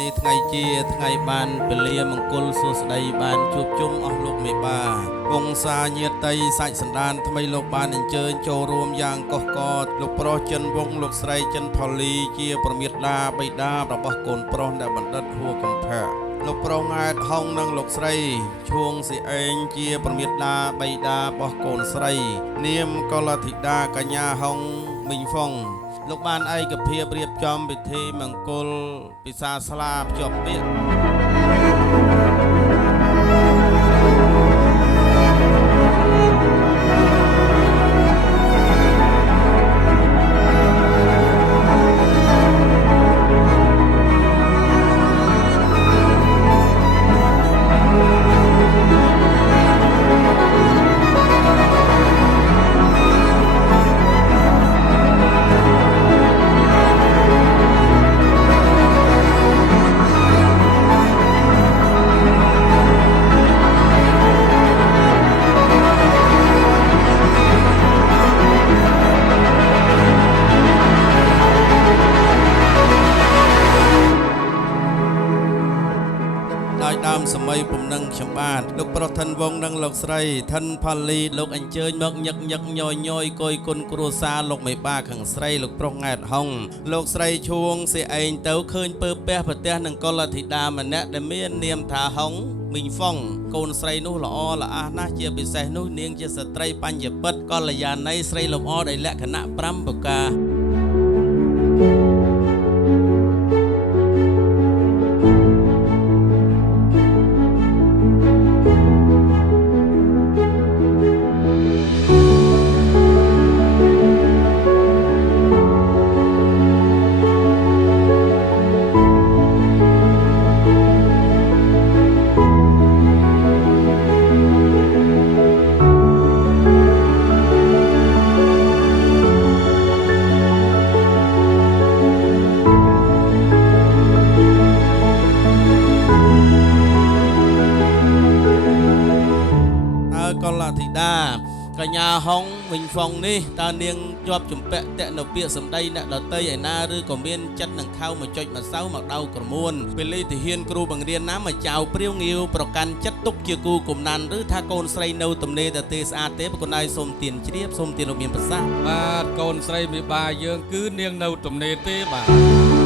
នេះថ្ងៃជាថ្ងៃបានពលាមង្គលសួស្តីបានជួបជុំអស់លោកមេបាវងសាញាតិសាច់សន្តានថ្មីលោកបានអញ្ជើញចូលរួមយ៉ាងកុះកតលោកប្រុសចិនវងលោកស្រីចិនផលីជាប្រមាតាបិតារបស់កូនប្រុសអ្នកបណ្ឌិតហួរកំផាលោកប្រុសង៉ែតហុងនិងលោកស្រីឈួងសៀអេងជាប្រមាតាបិតារបស់កូនស្រីនាមកុលធីតាកញ្ញាហុងមីងហ្វុងលោកបានឯកភាពរៀបចំពិធីមង្គលពិសាស្លាភ្ជាប់ពាក្យដើមសម័យពំនឹងខ្ញុំបាទលោកប្រុសថិនវងនិងលោកស្រីថិនផលីលោកអញ្ជើញមកញឹកញឹកញយញយគយគុណគ្រួសារលោកមេបាខាងស្រីលោកប្រុសង៉ែតហុងលោកស្រីឈួងសៀឯងទៅឃើញពើពះប្រទះនឹងកុលធីតាម្នាក់ដែលមាននាមថាហុងមីងហ្វុងកូនស្រីនោះល្អល្អះណាស់ជាពិសេសនោះនាងជាស្ត្រីបញ្ញពិតកល្យាណីស្រីលំអដោយលក្ខណៈ5ប្រការកុលធីតាកញ្ញាហុងវិញហ្វុងនេះតើនាងជាប់ជំពាក់តេនៅពាក្យសម្ដីអ្នកដតីឯណាឬក៏មានចិត្តនឹងខៅមកចុចម្សៅមកដៅក្រមួនពេលទីហ៊ានគ្រូបង្រៀនណាមកចៅព្រាវងាវប្រកាន់ចិត្តទុកជាគូគំណានឬថាកូនស្រីនៅទំនេរតែទេស្អាតទេប្រគុណហើយសូមទានជ្រាបសូមទានលោកមានប្រសាសន៍បាទកូនស្រីមេបាយើងគឺនាងនៅទំនេរទេបាទ